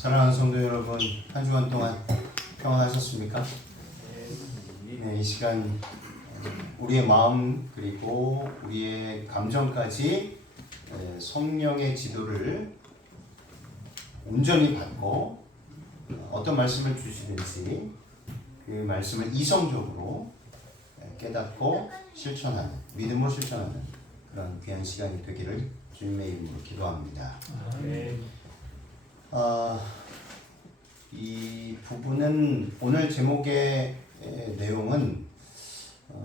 사랑하는 성도 여러분, 한 주간 동안 평안하셨습니까? 네, 이 시간 우리의 마음 그리고 우리의 감정까지 성령의 지도를 온전히 받고 어떤 말씀을 주시든지 그 말씀을 이성적으로 깨닫고 실천하는, 믿음으로 실천하는 그런 귀한 시간이 되기를 주님의 이름으로 기도합니다. 이 부분은 오늘 제목의 내용은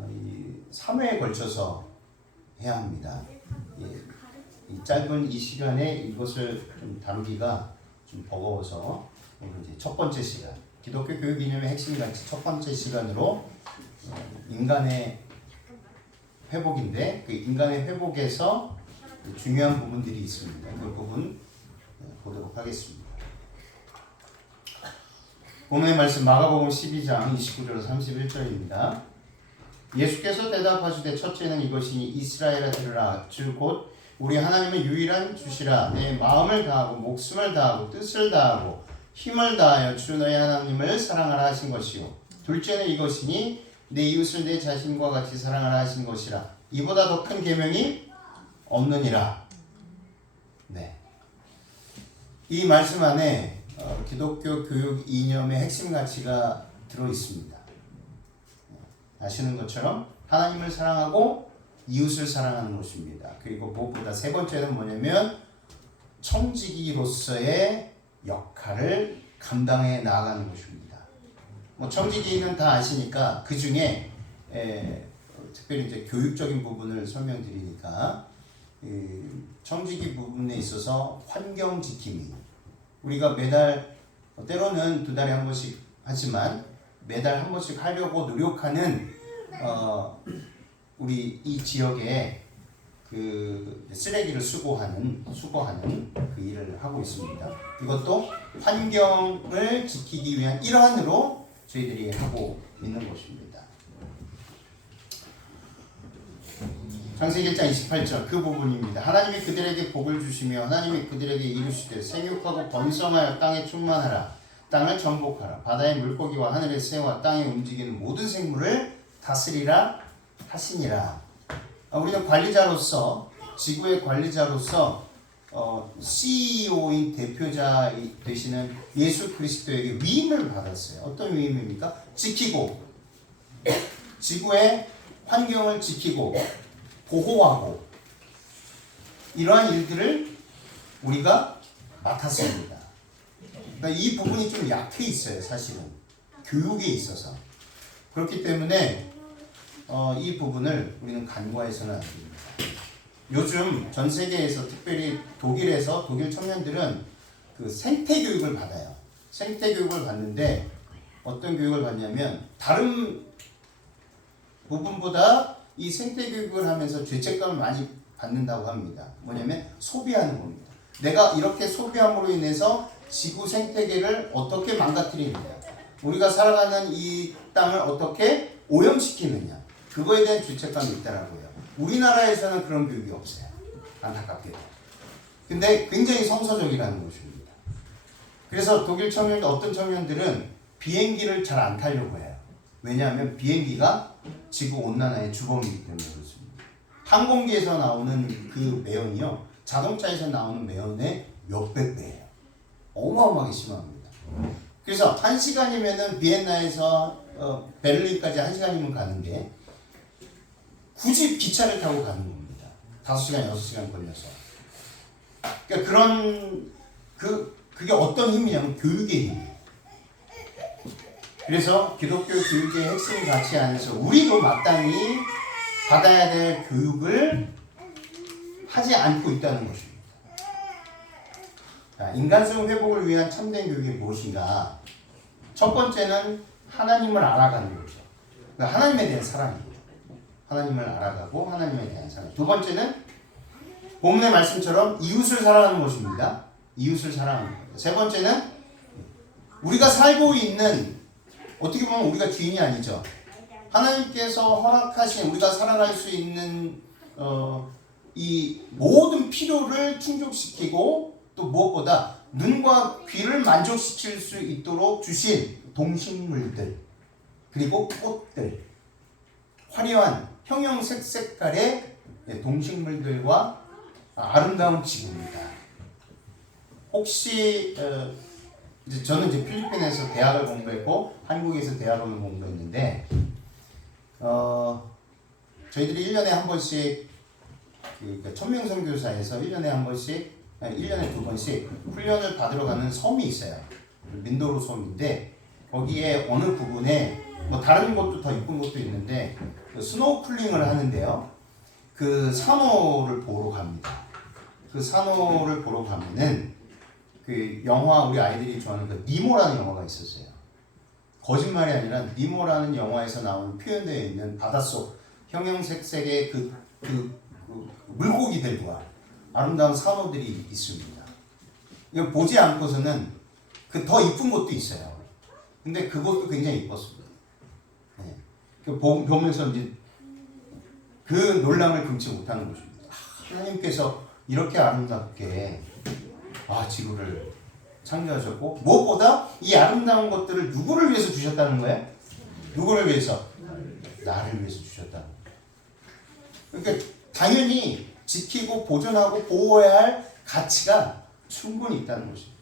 이 3회에 걸쳐서 해야 합니다. 이 짧은 이 시간에 이것을 좀 다루기가 좀 버거워서 이제 첫 번째 시간, 기독교 교육 이념의 핵심같이 첫 번째 시간으로 인간의 회복인데 그 인간의 회복에서 중요한 부분들이 있습니다. 그 부분 보도록 하겠습니다. 오늘의 말씀 마가복음 12장 29절 31절입니다. 예수께서 대답하시되 첫째는 이것이니 이스라엘아 들으라. 즉 곧 우리 하나님의 유일한 주시라. 내 마음을 다하고 목숨을 다하고 뜻을 다하고 힘을 다하여 주 너희 하나님을 사랑하라 하신 것이요. 둘째는 이것이니 내 이웃을 내 자신과 같이 사랑하라 하신 것이라. 이보다 더 큰 계명이 없느니라. 네. 이 말씀 안에 기독교 교육 이념의 핵심 가치가 들어 있습니다. 아시는 것처럼 하나님을 사랑하고 이웃을 사랑하는 것입니다. 그리고 무엇보다 세 번째는 뭐냐면 청지기로서의 역할을 감당해 나아가는 것입니다. 청지기는 다 아시니까 그 중에 특별히 이제 교육적인 부분을 설명드리니까 청지기 부분에 있어서 환경 지킴이, 우리가 매달 때로는 두 달에 한 번씩 하지만 매달 한 번씩 하려고 노력하는 우리 이 지역에 그 쓰레기를 수거하는 그 일을 하고 있습니다. 이것도 환경을 지키기 위한 일환으로 저희들이 하고 있는 것입니다. 창세기 1장 28절 그 부분입니다. 하나님이 그들에게 복을 주시며 하나님이 그들에게 이르시되 생육하고 번성하여 땅에 충만하라. 땅을 정복하라. 바다의 물고기와 하늘의 새와 땅에 움직이는 모든 생물을 다스리라 하시니라. 우리는 관리자로서, 지구의 관리자로서 CEO인 대표자 되시는 예수 그리스도에게 위임을 받았어요. 어떤 위임입니까? 지키고, 지구의 환경을 지키고 보호하고 이러한 일들을 우리가 맡았습니다. 그러니까 이 부분이 좀 약해 있어요. 사실은 교육에 있어서. 그렇기 때문에 이 부분을 우리는 간과해서는 안 됩니다. 요즘 전 세계에서 특별히 독일에서 독일 청년들은 그 생태 교육을 받아요. 생태 교육을 받는데 어떤 교육을 받냐면 다른 부분보다 이 생태 교육을 하면서 죄책감을 많이 받는다고 합니다. 뭐냐면 소비하는 겁니다. 내가 이렇게 소비함으로 인해서 지구 생태계를 어떻게 망가뜨리느냐, 우리가 살아가는 이 땅을 어떻게 오염시키느냐, 그거에 대한 죄책감이 있다라고요. 우리나라에서는 그런 교육이 없어요. 안타깝게도. 근데 굉장히 성서적이라는 것입니다. 그래서 독일 청년, 어떤 청년들은 비행기를 잘 안 타려고 해요. 왜냐하면 비행기가 지구온난화의 주범이기 때문에 그렇습니다. 항공기에서 나오는 그 매연이요, 자동차에서 나오는 매연의 몇백 배예요. 어마어마하게 심합니다. 그래서 1시간이면은 비엔나에서 베를린까지 1시간이면 가는데 굳이 기차를 타고 가는 겁니다. 5시간, 6시간 걸려서. 그러니까 그게 어떤 힘이냐면 교육의 힘이에요. 그래서 기독교 교육의 핵심 가치 안에서 우리도 마땅히 받아야 될 교육을 하지 않고 있다는 것입니다. 자, 인간성 회복을 위한 참된 교육이 무엇인가? 첫 번째는 하나님을 알아가는 거죠. 그러니까 하나님에 대한 사랑이에요. 하나님을 알아가고 하나님에 대한 사랑. 두 번째는 본문의 말씀처럼 이웃을 사랑하는 것입니다. 이웃을 사랑하는 것. 세 번째는 우리가 살고 있는, 어떻게 보면 우리가 주인이 아니죠. 하나님께서 허락하신 우리가 살아갈 수 있는 이 모든 필요를 충족시키고 또 무엇보다 눈과 귀를 만족시킬 수 있도록 주신 동식물들, 그리고 꽃들, 화려한 형형색색깔의 동식물들과 아름다운 지구입니다. 혹시 이제 저는 이제 필리핀에서 대학을 공부했고 한국에서 대학을 공부했는데 저희들이 1년에 한 번씩 그 천명선교사에서 1년에 한 번씩 1년에 2번씩 훈련을 받으러 가는 섬이 있어요. 민도로 섬인데 거기에 어느 부분에 뭐 다른 곳도 더 이쁜 곳도 있는데 그 스노우쿨링을 하는데요. 그 산호를 보러 갑니다. 그 산호를 보러 가면은 그 영화 우리 아이들이 좋아하는 그 니모라는 영화가 있었어요. 거짓말이 아니라 니모라는 영화에서 나온 표현되어 있는 바닷속 형형색색의 그 물고기들과 아름다운 산호들이 있습니다. 이거 보지 않고서는 그 더 이쁜 곳도 있어요. 근데 그것도 굉장히 이뻤습니다. 네. 그 보면서 이제 그 놀람을 금치 못하는 것입니다. 하나님께서 이렇게 아름답게 지구를 창조하셨고 무엇보다 이 아름다운 것들을 누구를 위해서 주셨다는 거예요? 누구를 위해서? 나를 위해서 주셨다는 거예요. 그러니까 당연히 지키고 보존하고 보호해야 할 가치가 충분히 있다는 것입니다.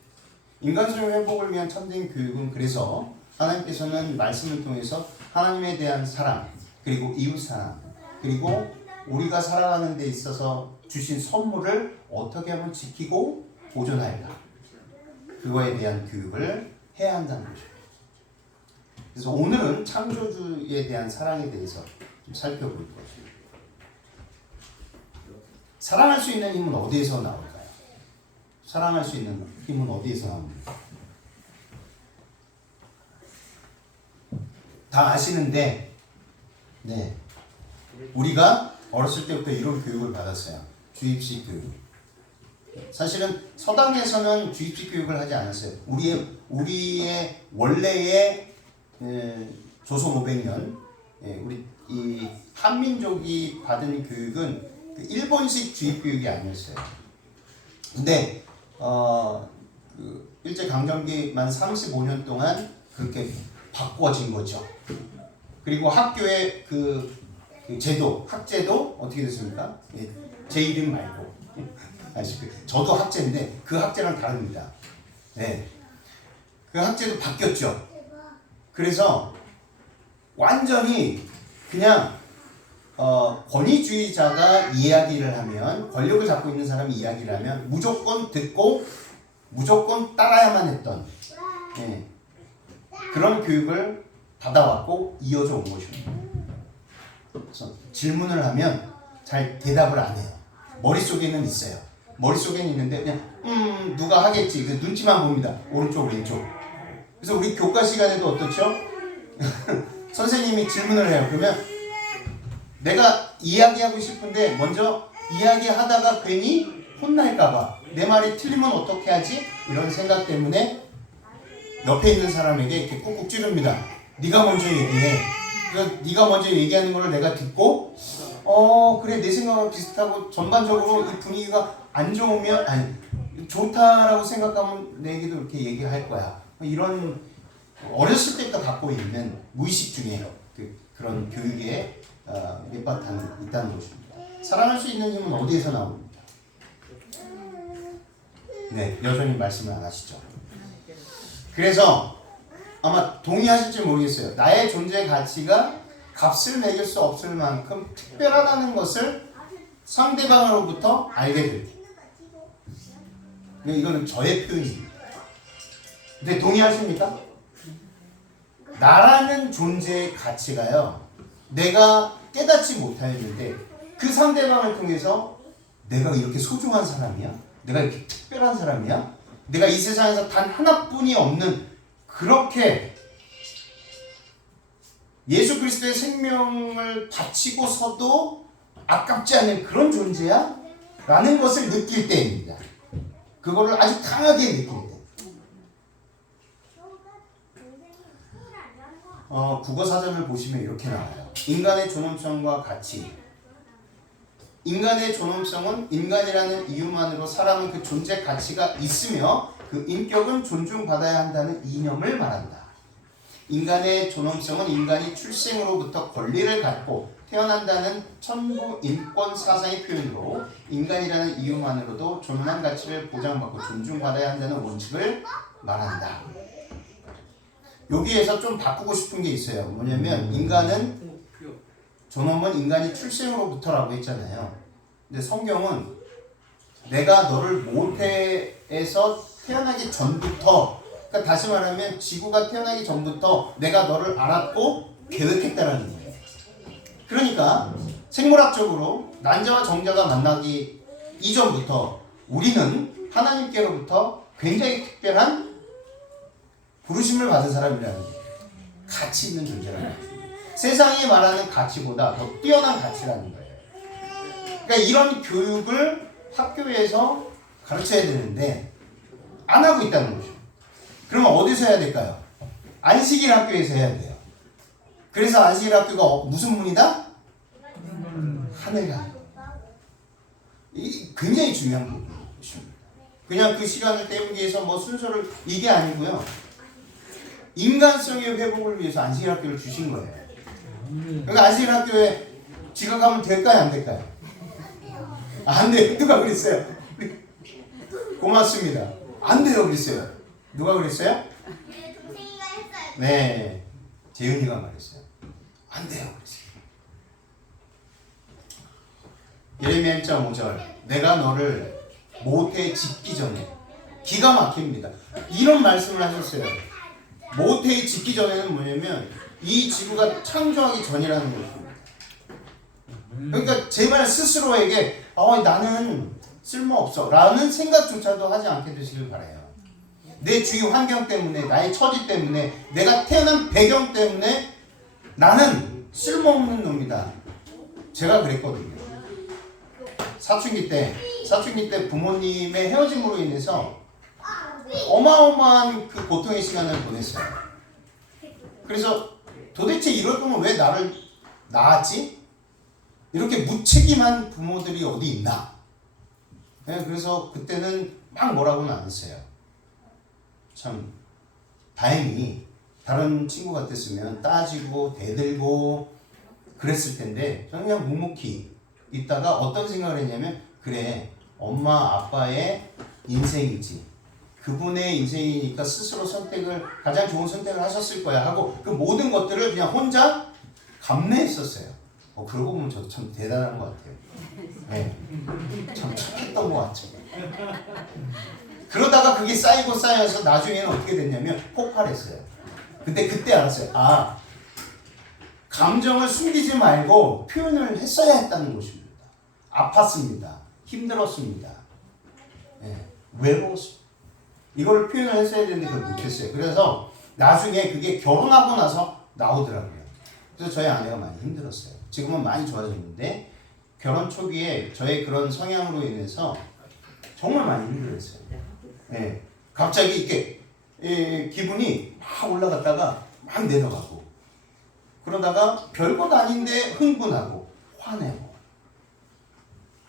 인간성의 회복을 위한 참된 교육은 그래서 하나님께서는 말씀을 통해서 하나님에 대한 사랑, 그리고 이웃 사랑, 그리고 우리가 살아가는 데 있어서 주신 선물을 어떻게 하면 지키고 보존할까, 그거에 대한 교육을 해야 한다는 것입니다. 그래서 오늘은 창조주에 대한 사랑에 대해서 좀 살펴볼 것입니다. 사랑할 수 있는 힘은 어디에서 나올까요? 사랑할 수 있는 힘은 어디에서 나옵니까? 다 아시는데, 네, 우리가 어렸을 때부터 이런 교육을 받았어요. 주입식 교육. 사실은 서당에서는 주입식 교육을 하지 않았어요. 우리의 원래의 조선 500년 우리 이 한민족이 받은 교육은 일본식 주입 교육이 아니었어요. 근데 그 일제 강점기 만 35년 동안 그렇게 바꿔진 거죠. 그리고 학교의 그 제도, 학제도 어떻게 됐습니까? 제 이름 말고. 저도 학제인데 그 학제랑 다릅니다. 네. 그 학제도 바뀌었죠. 그래서 완전히 그냥 권위주의자가 이야기를 하면, 권력을 잡고 있는 사람이 이야기를 하면 무조건 듣고 무조건 따라야만 했던 그런 교육을 받아왔고 이어져 온 것입니다. 그래서 질문을 하면 잘 대답을 안 해요. 머릿속에는 있어요. 머릿속에는 있는데 그냥 누가 하겠지, 그 눈치만 봅니다. 오른쪽 왼쪽. 그래서 우리 교과 시간에도 어떻죠? 선생님이 질문을 해요. 그러면 내가 이야기하고 싶은데 먼저 이야기하다가 괜히 혼날까봐, 내 말이 틀리면 어떻게 하지? 이런 생각 때문에 옆에 있는 사람에게 이렇게 꾹꾹 찌릅니다. 네가 먼저 얘기해. 그러니까 네가 먼저 얘기하는 걸 내가 듣고 그래, 내 생각과 비슷하고 전반적으로 이 분위기가 안 좋으면, 좋다라고 생각하면 내게도 이렇게 얘기할 거야. 이런 어렸을 때부터 갖고 있는 무의식 중에 그런 교육에 밑바탕이 있다는 것입니다. 사랑할 수 있는 힘은 어디에서 나옵니까? 네, 여전히 말씀을 안 하시죠. 그래서 아마 동의하실지 모르겠어요. 나의 존재 가치가 값을 매길 수 없을 만큼 특별하다는 것을 상대방으로부터 알게 될 때. 이거는 저의 표현입니다. 근데 동의하십니까? 나라는 존재의 가치가요, 내가 깨닫지 못하였는데 그 상대방을 통해서 내가 이렇게 소중한 사람이야? 내가 이렇게 특별한 사람이야? 내가 이 세상에서 단 하나뿐이 없는, 그렇게 예수 그리스도의 생명을 바치고서도 아깝지 않은 그런 존재야? 라는 것을 느낄 때입니다. 그거를 아주 강하게 느낄 때. 국어사전을 보시면 이렇게 나와요. 인간의 존엄성과 가치. 인간의 존엄성은 인간이라는 이유만으로 사람은 그 존재 가치가 있으며 그 인격은 존중받아야 한다는 이념을 말한다. 인간의 존엄성은 인간이 출생으로부터 권리를 갖고 태어난다는 천부 인권 사상의 표현으로 인간이라는 이유만으로도 존엄한 가치를 보장받고 존중받아야 한다는 원칙을 말한다. 여기에서 좀 바꾸고 싶은 게 있어요. 뭐냐면 인간은 존엄은 인간이 출생으로부터라고 했잖아요. 근데 성경은 내가 너를 모태에서 태어나기 전부터, 그러니까 다시 말하면 지구가 태어나기 전부터 내가 너를 알았고 계획했다라는 거예요. 그러니까 생물학적으로 난자와 정자가 만나기 이전부터 우리는 하나님께로부터 굉장히 특별한 부르심을 받은 사람이라는 거예요. 가치 있는 존재라는 거예요. 세상이 말하는 가치보다 더 뛰어난 가치라는 거예요. 그러니까 이런 교육을 학교에서 가르쳐야 되는데 안 하고 있다는 거죠. 그러면 어디서 해야 될까요? 안식일 학교에서 해야 돼요. 그래서 안식일 학교가 무슨 문이다? 하늘가. 이 굉장히 중요한 부분입니다. 그냥 그 시간을 때우기 위해서 뭐 순서를 이게 아니고요. 인간성의 회복을 위해서 안식일 학교를 주신 거예요. 그러니까 안식일 학교에 지각하면 될까요? 안 될까요? 안 돼요. 누가 그랬어요? 고맙습니다. 안 돼요. 그랬어요. 누가 그랬어요? 동생이가 했어요. 네. 재윤이가 말했어요. 안 돼요. 그랬어요. 예레미야 1.5절 내가 너를 모태에 짓기 전에 기가 막힙니다. 이런 말씀을 하셨어요. 모태에 짓기 전에는 뭐냐면 이 지구가 창조하기 전이라는 거죠. 그러니까 제발 스스로에게 나는 쓸모없어 라는 생각조차도 하지 않게 되시길 바라요. 내 주위 환경 때문에, 나의 처지 때문에, 내가 태어난 배경 때문에 나는 쓸모없는 놈이다. 제가 그랬거든요. 사춘기 때 부모님의 헤어짐으로 인해서 어마어마한 그 고통의 시간을 보냈어요. 그래서 도대체 이럴 거면 왜 나를 낳았지? 이렇게 무책임한 부모들이 어디 있나? 네, 그래서 그때는 막 뭐라고는 안 했어요. 참 다행히 다른 친구 같았으면 따지고 대들고 그랬을 텐데 저는 그냥 묵묵히 있다가 어떤 생각을 했냐면 그래 엄마 아빠의 인생이지 그분의 인생이니까 스스로 가장 좋은 선택을 하셨을 거야 하고 그 모든 것들을 그냥 혼자 감내했었어요. 그러고 보면 저도 참 대단한 것 같아요. 네. 참 착했던 것 같죠. 그러다가 그게 쌓여서 나중에는 어떻게 됐냐면 폭발했어요. 근데 그때 알았어요. 감정을 숨기지 말고 표현을 했어야 했다는 것입니다. 아팠습니다. 힘들었습니다. 네. 외로웠습니다. 이거를 표현을 했어야 되는데 그걸 못했어요. 그래서 나중에 그게 결혼하고 나서 나오더라고요. 그래서 저희 아내가 많이 힘들었어요. 지금은 많이 좋아졌는데 결혼 초기에 저의 그런 성향으로 인해서 정말 많이 힘들었어요. 네. 갑자기 이렇게 기분이 막 올라갔다가 막 내려가고 그러다가 별것 아닌데 흥분하고 화내고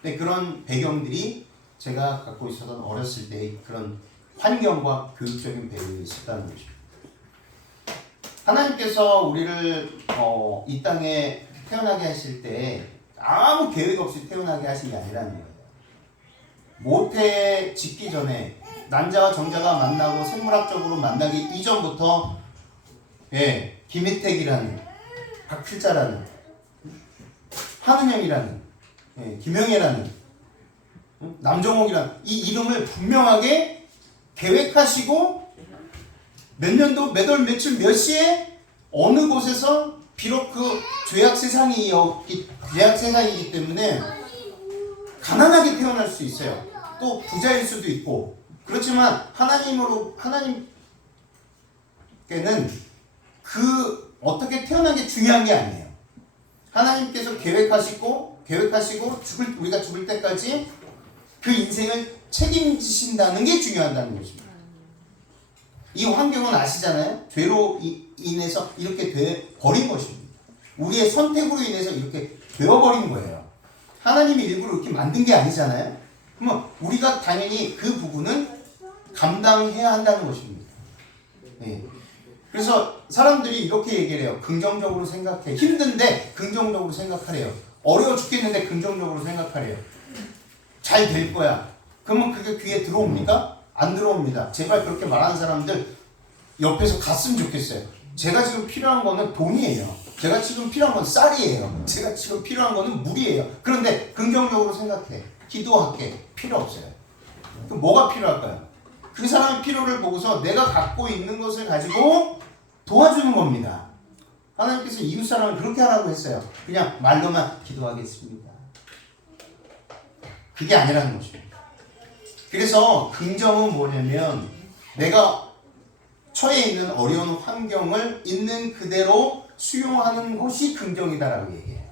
네, 그런 배경들이 제가 갖고 있었던 어렸을 때의 그런 환경과 교육적인 배경이 있었다는 것입니다. 하나님께서 우리를 이 땅에 태어나게 하실 때 아무 계획 없이 태어나게 하신 게 아니라는 거예요. 모태 짓기 전에 난자와 정자가 만나고 생물학적으로 만나기 이전부터 김혜택이라는 박필자라는 한은영이라는 김영애라는 남정옥이라는 이 이름을 분명하게 계획하시고 몇 년도 몇 월 며칠 몇 시에 어느 곳에서 비록 그 죄악 세상이기 때문에 가난하게 태어날 수 있어요. 또 부자일 수도 있고 그렇지만 하나님께는 그 어떻게 태어난 게 중요한 게 아니에요. 하나님께서 계획하시고 우리가 죽을 때까지 그 인생을 책임지신다는 게 중요하다는 것입니다. 이 환경은 아시잖아요. 죄로 인해서 이렇게 되어버린 것입니다. 우리의 선택으로 인해서 이렇게 되어버린 거예요. 하나님이 일부러 이렇게 만든 게 아니잖아요. 그러면 우리가 당연히 그 부분은 감당해야 한다는 것입니다. 네. 그래서 사람들이 이렇게 얘기를 해요. 긍정적으로 생각해. 힘든데 긍정적으로 생각하래요. 어려워 죽겠는데 긍정적으로 생각하래요. 잘 될 거야. 그러면 그게 귀에 들어옵니까? 안 들어옵니다. 제발 그렇게 말하는 사람들 옆에서 갔으면 좋겠어요. 제가 지금 필요한 거는 돈이에요. 제가 지금 필요한 건 쌀이에요. 제가 지금 필요한 거는 물이에요. 그런데 긍정적으로 생각해. 기도할게. 필요 없어요. 그럼 뭐가 필요할까요? 그 사람의 필요를 보고서 내가 갖고 있는 것을 가지고 도와주는 겁니다. 하나님께서 이웃 사람을 그렇게 하라고 했어요. 그냥 말로만 기도하겠습니다. 그게 아니라는 것입니다. 그래서 긍정은 뭐냐면 내가 처해 있는 어려운 환경을 있는 그대로 수용하는 것이 긍정이다라고 얘기해요.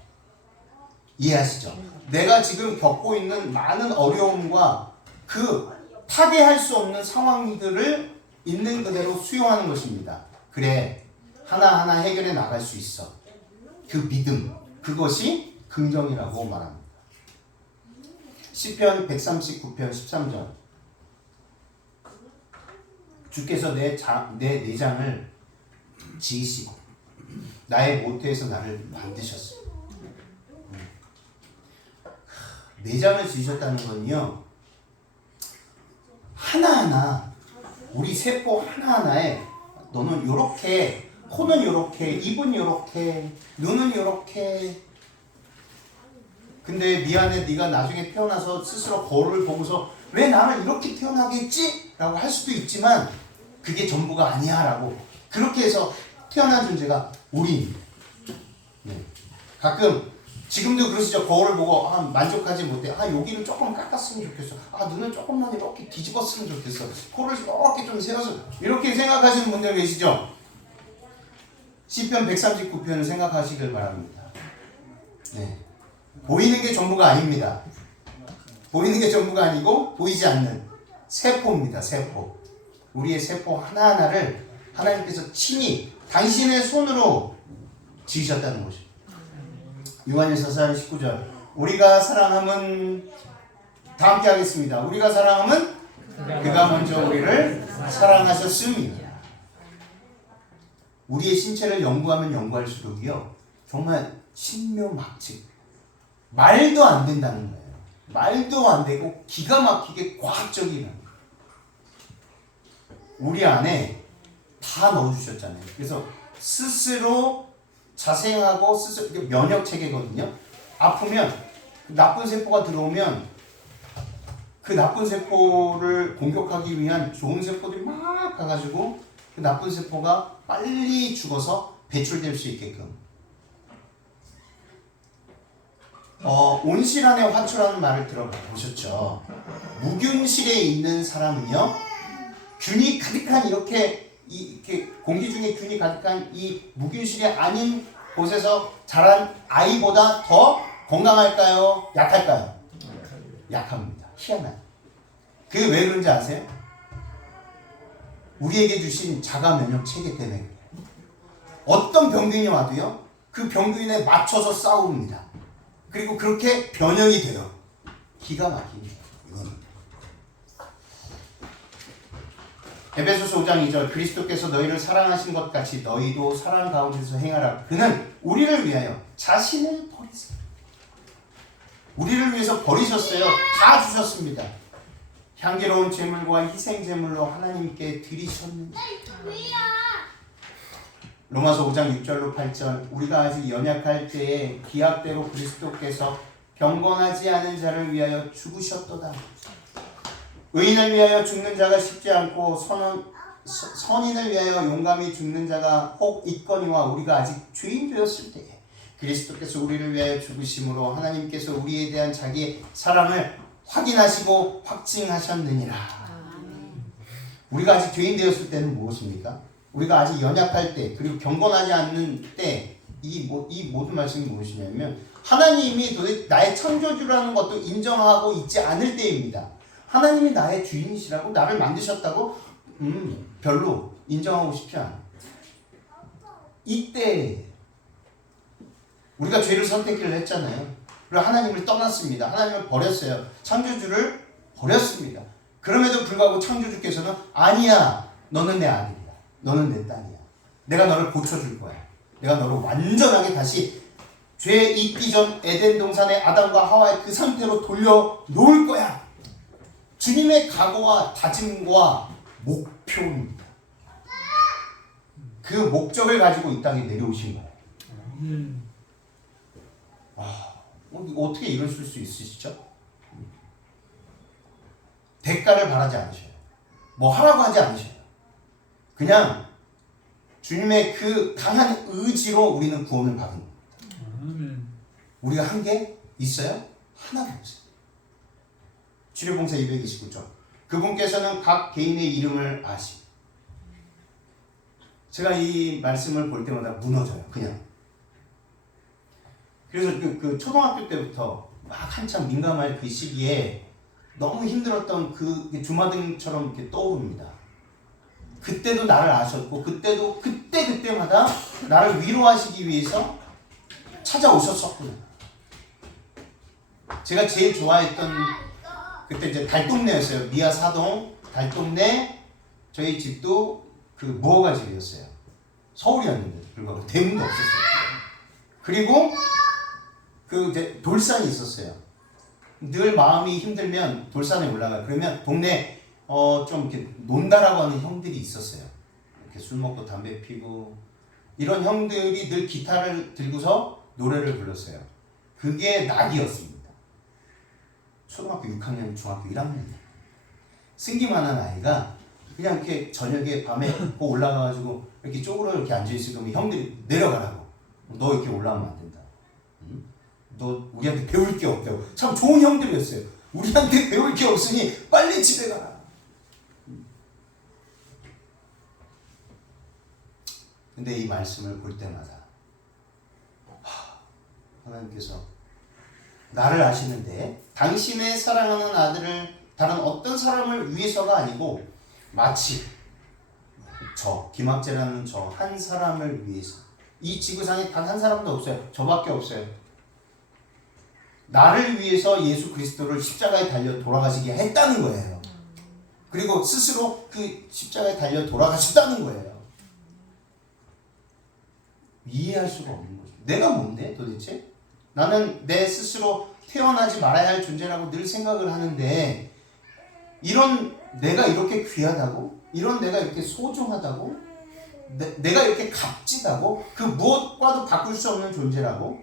이해하시죠? 내가 지금 겪고 있는 많은 어려움과 그 타개할 수 없는 상황들을 있는 그대로 수용하는 것입니다. 그래, 하나하나 해결해 나갈 수 있어. 그 믿음, 그것이 긍정이라고 말합니다. 시편 139편 13절. 주께서 내 내장을 지으시고 나의 모태에서 나를 만드셨어요. 내장을 지으셨다는 건요, 하나하나 우리 세포 하나하나에 너는 요렇게, 코는 요렇게, 입은 요렇게, 눈은 요렇게. 근데 미안해, 네가 나중에 태어나서 스스로 거울을 보고서 왜 나를 이렇게 태어나겠지? 라고 할 수도 있지만 그게 전부가 아니야 라고, 그렇게 해서 태어난 존재가 우리입니다. 네. 가끔 지금도 그러시죠. 거울을 보고 만족하지 못해. 여기는 조금 깎았으면 좋겠어. 눈은 조금만 이렇게 뒤집었으면 좋겠어. 코를 이렇게 좀 세워서, 이렇게 생각하시는 분들 계시죠? 시편 139편을 생각하시길 바랍니다. 네. 보이는 게 전부가 아닙니다. 보이는 게 전부가 아니고 보이지 않는 세포입니다. 세포. 우리의 세포 하나하나를 하나님께서 친히 당신의 손으로 지으셨다는 것입니다. 요한일서 4장 19절. 우리가 사랑함은, 다 함께 하겠습니다. 우리가 사랑함은 그가 먼저 우리를 사랑하셨습니다. 우리의 신체를 연구하면 연구할수록요, 정말 신묘막측, 말도 안 된다는 거예요. 말도 안 되고 기가 막히게 과학적이라는 거예요. 우리 안에 다 넣어주셨잖아요. 그래서 스스로 자생하고 스스로, 면역 체계거든요. 아프면 나쁜 세포가 들어오면 그 나쁜 세포를 공격하기 위한 좋은 세포들이 막 가가지고 그 나쁜 세포가 빨리 죽어서 배출될 수 있게끔. 온실안에 화초라는 말을 들어보셨죠? 무균실에 있는 사람은요, 균이 가득한 이렇게 공기 중에 균이 가득한 이 무균실이 아닌 곳에서 자란 아이보다 더 건강할까요? 약할까요? 약합니다. 희한하게. 그게 왜 그런지 아세요? 우리에게 주신 자가 면역 체계 때문에. 어떤 병균이 와도요, 그 병균에 맞춰서 싸웁니다. 그리고 그렇게 변형이 돼요. 기가 막힙니다. 에베소서 5장 2절. 그리스도께서 너희를 사랑하신 것 같이 너희도 사랑 가운데서 행하라. 그는 우리를 위하여 자신을 버리세요. 우리를 위해서 버리셨어요. 다 주셨습니다. 향기로운 제물과 희생 제물로 하나님께 드리셨는데. 로마서 5장 6절로 8절. 우리가 아직 연약할 때에 기약대로 그리스도께서 경건하지 않은 자를 위하여 죽으셨도다. 의인을 위하여 죽는 자가 쉽지 않고 선인을 위하여 용감히 죽는 자가 혹 있거니와 우리가 아직 죄인 되었을 때에 그리스도께서 우리를 위하여 죽으심으로 하나님께서 우리에 대한 자기의 사랑을 확인하시고 확증하셨느니라. 우리가 아직 죄인 되었을 때는 무엇입니까? 우리가 아직 연약할 때, 그리고 경건하지 않는 때, 이 모든 말씀이 무엇이냐면 하나님이 도대체 나의 창조주라는 것도 인정하고 있지 않을 때입니다. 하나님이 나의 주인이시라고, 나를 만드셨다고 별로 인정하고 싶지 않아. 이때 우리가 죄를 선택을 했잖아요. 그리고 하나님을 떠났습니다. 하나님을 버렸어요. 창조주를 버렸습니다. 그럼에도 불구하고 창조주께서는 아니야, 너는 내 아들이야, 너는 내 딸이야, 내가 너를 고쳐줄 거야, 내가 너를 완전하게 다시 죄 있기 전 에덴 동산의 아담과 하와의 그 상태로 돌려놓을 거야. 주님의 각오와 다짐과 목표입니다. 그 목적을 가지고 이 땅에 내려오신 거예요. 어떻게 이러실 수 있으시죠? 대가를 바라지 않으셔요. 뭐 하라고 하지 않으셔요. 그냥 주님의 그 강한 의지로 우리는 구원을 받은 겁니다. 우리가 한 게 있어요? 하나도 없어요. 치료봉사 229쪽. 그분께서는 각 개인의 이름을 아시고, 제가 이 말씀을 볼 때마다 무너져요. 그냥. 그래서 그 초등학교 때부터 막 한참 민감할 그 시기에 너무 힘들었던 그 주마등처럼 이렇게 떠오릅니다. 그때도 나를 아셨고, 그때도 그때마다 나를 위로하시기 위해서 찾아오셨었구나. 제가 제일 좋아했던 그때 이제 달동네였어요. 미아 사동 달동네. 저희 집도 그 무허가 집이었어요. 서울이었는데 불구하고 대문도 없었어요. 그리고 그 이제 돌산이 있었어요. 늘 마음이 힘들면 돌산에 올라가요. 그러면 동네 좀 이렇게 논다라고 하는 형들이 있었어요. 이렇게 술 먹고 담배 피고 이런 형들이 늘 기타를 들고서 노래를 불렀어요. 그게 낙이었습니다. 초등학교 6학년, 중학교 1학년. 승기만한 아이가 그냥 이렇게 저녁에 밤에 꼭 올라가가지고 이렇게 쪼그려 이렇게 앉아있으면 형들이 내려가라고. 너 이렇게 올라가면 안 된다. 응? 너 우리한테 배울 게 없다고. 참 좋은 형들이었어요. 우리한테 배울 게 없으니 빨리 집에 가라. 근데 이 말씀을 볼 때마다 하나님께서 나를 아시는데 당신의 사랑하는 아들을 다른 어떤 사람을 위해서가 아니고 마치 저 김학재라는 저 한 사람을 위해서, 이 지구상에 단 한 사람도 없어요. 저밖에 없어요. 나를 위해서 예수 그리스도를 십자가에 달려 돌아가시게 했다는 거예요. 그리고 스스로 그 십자가에 달려 돌아가셨다는 거예요. 이해할 수가 없는 거죠. 내가 뭔데 도대체? 나는 내 스스로 태어나지 말아야 할 존재라고 늘 생각을 하는데, 이런 내가 이렇게 귀하다고? 이런 내가 이렇게 소중하다고? 내가 이렇게 값지다고? 그 무엇과도 바꿀 수 없는 존재라고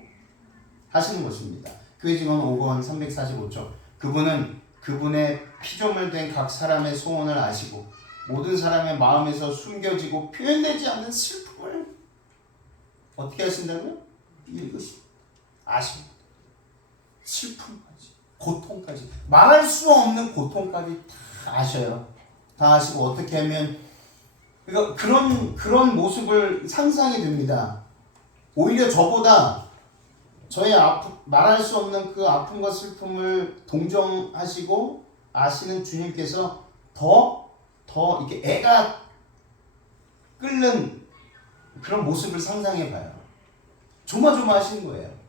하시는 것입니다. 교회직원 5권 345쪽. 그분은 그분의 피조물 된 각 사람의 소원을 아시고 모든 사람의 마음에서 숨겨지고 표현되지 않는 슬픔을 어떻게 하신다고요? 읽으시고 아십니다. 슬픔까지, 고통까지, 말할 수 없는 고통까지 다 아셔요. 다 아시고 어떻게 하면 그러니까 그런 모습을 상상이 됩니다. 오히려 저보다 저의 말할 수 없는 그 아픔과 슬픔을 동정하시고 아시는 주님께서 더 이렇게 애가 끓는 그런 모습을 상상해봐요. 조마조마하시는 거예요.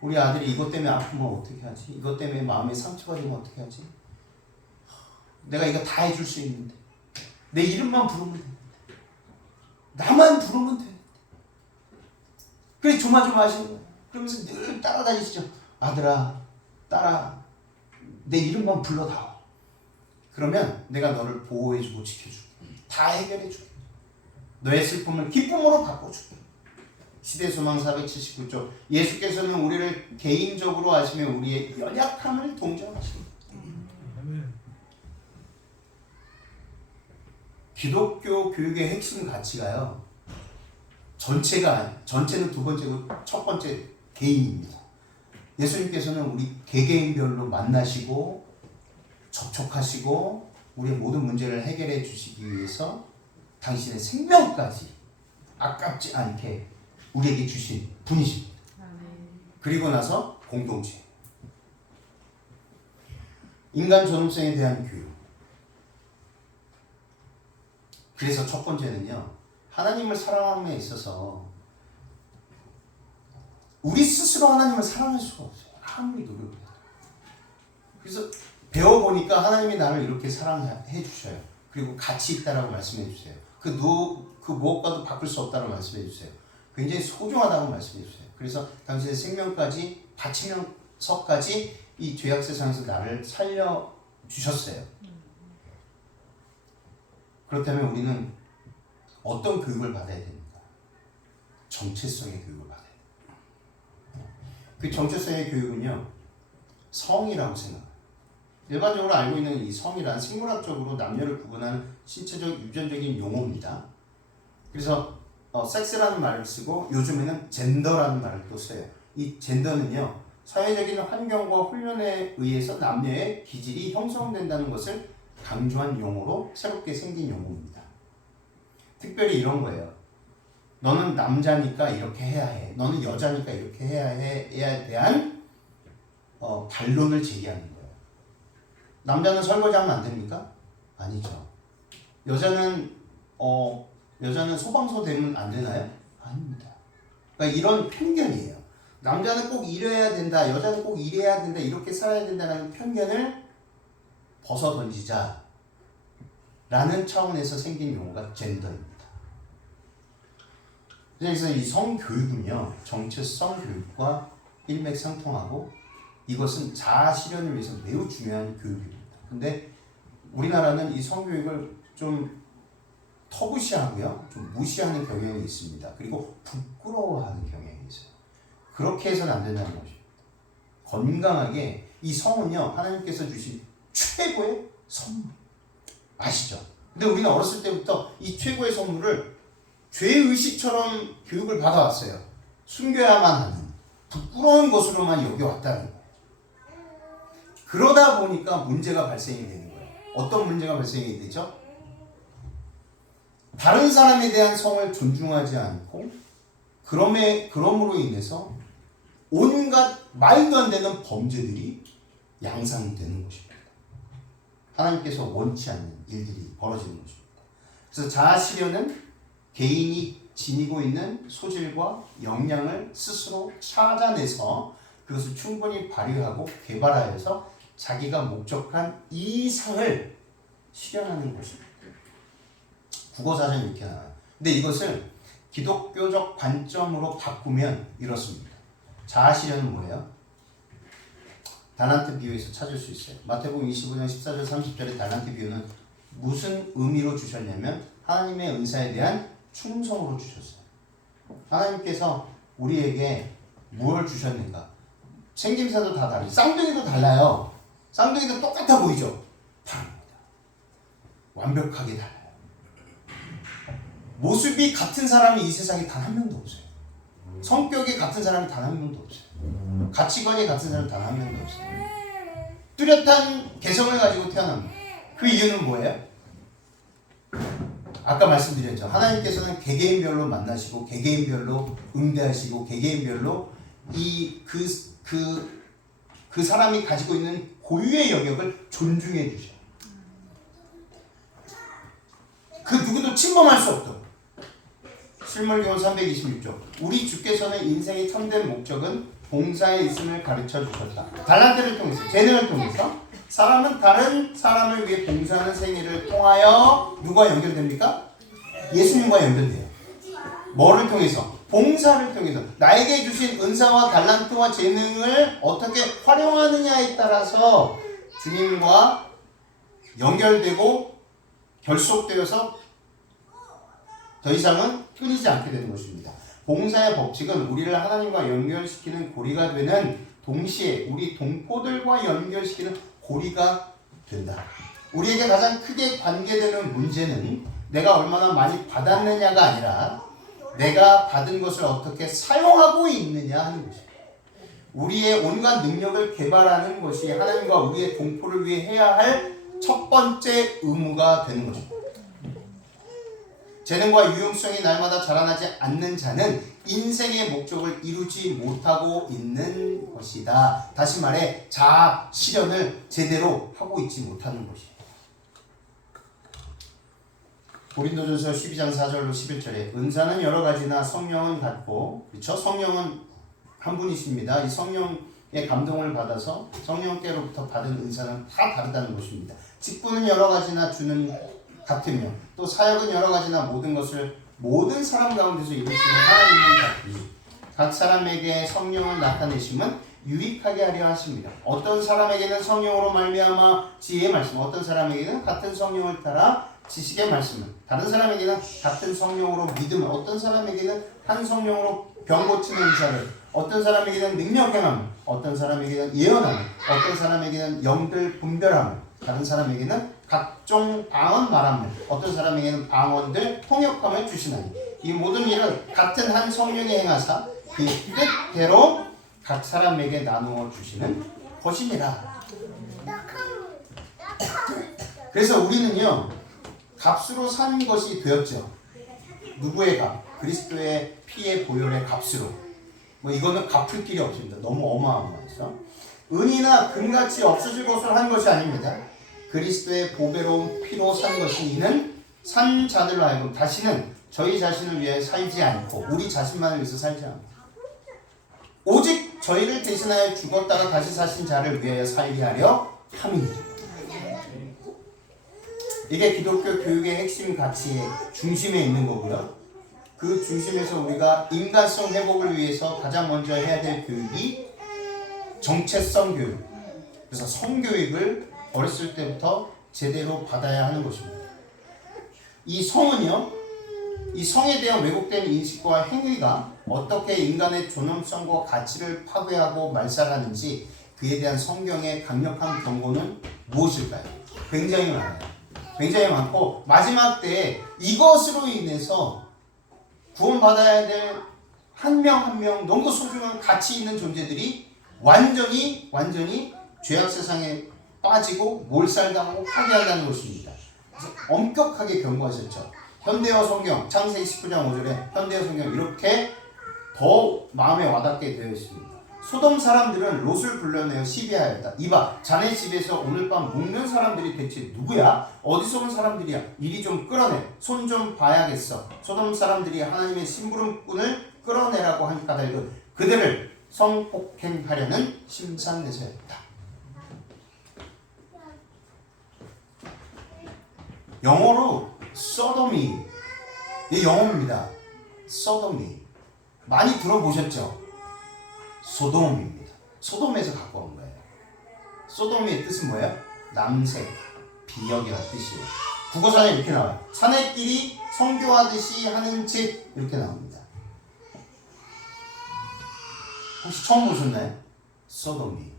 우리 아들이 이것 때문에 아프면 어떻게 하지? 이것 때문에 마음에 상처가 되면 어떻게 하지? 내가 이거 다 해줄 수 있는데, 내 이름만 부르면 되는데, 나만 부르면 되는데. 그래 조마조마하시는 거예요. 그러면서 늘 따라다니시죠. 아들아, 딸아, 내 이름만 불러다오. 그러면 내가 너를 보호해주고 지켜줄게. 다 해결해줄게. 너의 슬픔을 기쁨으로 바꿔줄게. 시대소망 479쪽. 예수께서는 우리를 개인적으로 아시며 우리의 연약함을 동정하십니다. 기독교 교육의 핵심 가치가요, 전체는 두 번째고 첫 번째 개인입니다. 예수님께서는 우리 개개인별로 만나시고 접촉하시고 우리의 모든 문제를 해결해 주시기 위해서 당신의 생명까지 아깝지 않게 우리에게 주신 분이십니다. 그리고 나서 공동체, 인간 존엄성에 대한 교육. 그래서 첫 번째는요, 하나님을 사랑함에 있어서 우리 스스로 하나님을 사랑할 수가 없어요. 아무리 노력해도. 그래서 배워보니까 하나님이 나를 이렇게 사랑해 주셔요. 그리고 가치 있다라고 말씀해 주세요. 그 무엇과도 바꿀 수 없다고 말씀해 주세요. 굉장히 소중하다고 말씀해 주세요. 그래서 당신의 생명까지 바치면서까지 이 죄악 세상에서 나를 살려 주셨어요. 그렇다면 우리는 어떤 교육을 받아야 됩니까? 정체성의 교육을 받아야 돼요. 그 정체성의 교육은요, 성이라고 생각해요. 일반적으로 알고 있는 이 성이란 생물학적으로 남녀를 구분하는 신체적 유전적인 용어입니다. 그래서 섹스라는 말을 쓰고 요즘에는 젠더라는 말을 또 써요. 이 젠더는요, 사회적인 환경과 훈련에 의해서 남녀의 기질이 형성된다는 것을 강조한 용어로 새롭게 생긴 용어입니다. 특별히 이런 거예요. 너는 남자니까 이렇게 해야 해. 너는 여자니까 이렇게 해야 해에 대한 반론을 제기하는 거예요. 남자는 설거지하면 안 됩니까? 아니죠. 여자는 소방서 되면 안 되나요? 아닙니다. 그러니까 이런 편견이에요. 남자는 꼭 이래야 된다, 여자는 꼭 이래야 된다, 이렇게 살아야 된다는 편견을 벗어 던지자 라는 차원에서 생긴 용어가 젠더입니다. 그래서 이 성교육은요, 정체성 교육과 일맥상통하고 이것은 자아 실현을 위해서 매우 중요한 교육입니다. 근데 우리나라는 이 성교육을 좀 터부시하고요, 좀 무시하는 경향이 있습니다. 그리고 부끄러워하는 경향이 있어요. 그렇게 해서는 안 된다는 것입니다. 건강하게 이 성은요, 하나님께서 주신 최고의 선물 아시죠? 근데 우리는 어렸을 때부터 이 최고의 선물을 죄의식처럼 교육을 받아왔어요. 숨겨야만 하는 부끄러운 것으로만 여겨왔다는 거예요. 그러다 보니까 문제가 발생이 되는 거예요. 어떤 문제가 발생이 되죠? 다른 사람에 대한 성을 존중하지 않고 그럼으로 인해서 온갖 말도 안 되는 범죄들이 양상되는 것입니다. 하나님께서 원치 않는 일들이 벌어지는 것입니다. 그래서 자아 실현은 개인이 지니고 있는 소질과 역량을 스스로 찾아내서 그것을 충분히 발휘하고 개발하여서 자기가 목적한 이상을 실현하는 것입니다. 국어사전이 이렇게 나와요. 근데 이것을 기독교적 관점으로 바꾸면 이렇습니다. 자아 실현은 뭐예요? 달란트 비유에서 찾을 수 있어요. 마태복음 25장 14절 30절의 달란트 비유는 무슨 의미로 주셨냐면 하나님의 은사에 대한 충성으로 주셨어요. 하나님께서 우리에게 무엇을 주셨는가? 생김새도 다 다르죠. 쌍둥이도 달라요. 쌍둥이도 똑같아 보이죠? 다릅니다. 완벽하게 달라요. 모습이 같은 사람이 이 세상에 단 한 명도 없어요. 성격이 같은 사람이 단 한 명도 없어요. 가치관이 같은 사람이 단 한 명도 없어요. 뚜렷한 개성을 가지고 태어납니다. 그 이유는 뭐예요? 아까 말씀드렸죠. 하나님께서는 개개인별로 만나시고 개개인별로 응대하시고 개개인별로 그 사람이 가지고 있는 고유의 영역을 존중해 주셔요. 그 누구도 침범할 수 없도록. 실물교훈 326쪽. 우리 주께서는 인생의 참된 목적은 봉사에 있음을 가르쳐 주셨다. 달란트를 통해서, 재능을 통해서 사람은 다른 사람을 위해 봉사하는 생애를 통하여 누가 연결됩니까? 예수님과 연결돼요. 뭐를 통해서? 봉사를 통해서. 나에게 주신 은사와 달란트와 재능을 어떻게 활용하느냐에 따라서 주님과 연결되고 결속되어서 더 이상은 끊이지 않게 되는 것입니다. 봉사의 법칙은 우리를 하나님과 연결시키는 고리가 되는 동시에 우리 동포들과 연결시키는 고리가 된다. 우리에게 가장 크게 관계되는 문제는 내가 얼마나 많이 받았느냐가 아니라 내가 받은 것을 어떻게 사용하고 있느냐 하는 것입니다. 우리의 온갖 능력을 개발하는 것이 하나님과 우리의 동포를 위해 해야 할 첫 번째 의무가 되는 것입니다. 재능과 유용성이 날마다 자라나지 않는 자는 인생의 목적을 이루지 못하고 있는 것이다. 다시 말해 자아 실현을 제대로 하고 있지 못하는 것입니다. 고린도전서 12장 4절로 11절에 은사는 여러 가지나 성령은 같고, 그렇죠? 성령은 한 분이십니다. 이 성령께서 감동을 받아서 성령께로부터 받은 은사는 다 다르다는 것입니다. 직분은 여러 가지나 주는 같으며 또 사역은 여러 가지나 모든 것을 모든 사람 가운데서 이루시는 하나님은 같으니 각 사람에게 성령을 나타내심은 유익하게 하려 하십니다. 어떤 사람에게는 성령으로 말미암아 지혜의 말씀, 어떤 사람에게는 같은 성령을 따라 지식의 말씀을, 다른 사람에게는 같은 성령으로 믿음을, 어떤 사람에게는 한 성령으로 병 고치는 은사를, 어떤 사람에게는 능력 행함을, 어떤 사람에게는 예언함을, 어떤 사람에게는 영들 분별함을, 다른 사람에게는 각종 방언 말함을, 어떤 사람에게는 방언들 통역함을 주시나니 이 모든 일을 같은 한 성령이 행하사 그 뜻대로 각 사람에게 나누어 주시는 것이니라. 그래서 우리는요 값으로 산 것이 되었죠. 누구의 값? 그리스도의 피의 보혈의 값으로. 뭐 이거는 갚을 길이 없습니다. 너무 어마어마해서. 은이나 금같이 없어질 것으로 한 것이 아닙니다. 그리스도의 보배로운 피로 산 것이 이는 산 자들로 하여금 다시는 저희 자신을 위해 살지 않고 우리 자신만을 위해서 살지 않고 오직 저희를 대신하여 죽었다가 다시 사신 자를 위하여 살게 하려 함이니라. 이게 기독교 교육의 핵심 가치의 중심에 있는 거고요. 그 중심에서 우리가 인간성 회복을 위해서 가장 먼저 해야 될 교육이 정체성 교육. 그래서 성교육을 어렸을 때부터 제대로 받아야 하는 것입니다. 이 성은요, 이 성에 대한 왜곡된 인식과 행위가 어떻게 인간의 존엄성과 가치를 파괴하고 말살하는지 그에 대한 성경의 강력한 경고는 무엇일까요? 굉장히 많아요. 굉장히 많고 마지막 때에 이것으로 인해서 구원받아야 될 한 명 한 명 너무 소중한 가치 있는 존재들이 완전히 죄악 세상에 빠지고 몰살당하고 파괴한다는 것입니다. 그래서 엄격하게 경고하셨죠. 현대어 성경 창세기 19장 5절에 현대어 성경 이렇게 더 마음에 와닿게 되어 있습니다. 소돔 사람들은 롯을 불러내어 시비하였다. 이봐, 자네 집에서 오늘 밤 묵는 사람들이 대체 누구야? 어디서 온 사람들이야? 이리 좀 끌어내. 손 좀 봐야겠어. 소돔 사람들이 하나님의 심부름꾼을 끌어내라고 한 까닭은 그들을 성폭행하려는 심산내서였다. 영어로 소돔이, 이 영어입니다. 소돔이 많이 들어보셨죠? 소돔입니다. 소돔에서 갖고 온 거예요. 소돔의 뜻은 뭐예요? 남색, 비역이라는 뜻이에요. 국어사전에 이렇게 나와요. 사내끼리 성교하듯이 하는 집 이렇게 나옵니다. 혹시 처음 보셨나요? 소돔이.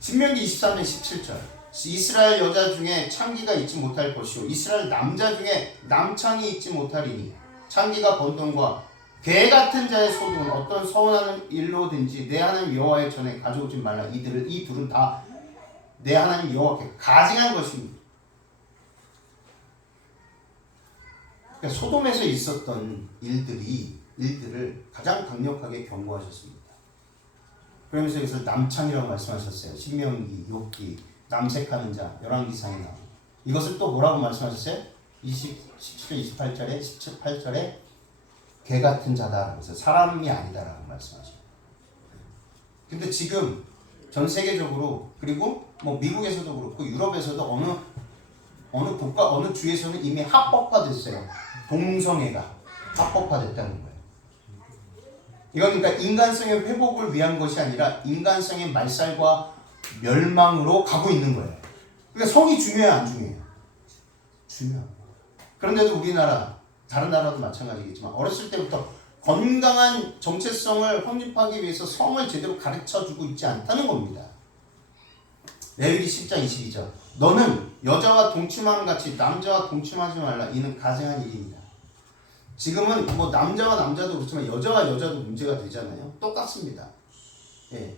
신명기 23장 17절 이스라엘 여자 중에 창기가 있지 못할 것이요 이스라엘 남자 중에 남창이 있지 못하리니 창기가 번동과 개 같은 자의 소동은 어떤 서운하는 일로든지 내 하나님 여호와의 전에 가져오지 말라. 이 둘은 다 내 하나님 여호와께 가증한 것입니다. 그러니까 소돔에서 있었던 일들을 가장 강력하게 경고하셨습니다. 그러면서 여기서 남창이라고 말씀하셨어요. 신명기, 욥기, 남색하는 자, 열왕기상에 나오고 이것을 또 뭐라고 말씀하셨어요? 17절, 18절에 개 같은 자다라고 해서 사람이 아니다라고 말씀하죠. 근데 지금 전 세계적으로 그리고 뭐 미국에서도 그렇고 유럽에서도 어느 국가 어느 주에서는 이미 합법화됐어요. 동성애가 합법화됐다는 거예요. 이건 그러니까 인간성의 회복을 위한 것이 아니라 인간성의 말살과 멸망으로 가고 있는 거예요. 그러니까 성이 중요해요, 안 중요해요? 중요하고. 그런데도 우리나라 다른 나라도 마찬가지겠지만 어렸을 때부터 건강한 정체성을 확립하기 위해서 성을 제대로 가르쳐주고 있지 않다는 겁니다. 레위기 10장 22절 너는 여자와 동침함 같이 남자와 동침하지 말라. 이는 가증한 일입니다. 지금은 뭐 남자와 남자도 그렇지만 여자와 여자도 문제가 되잖아요. 똑같습니다. 예.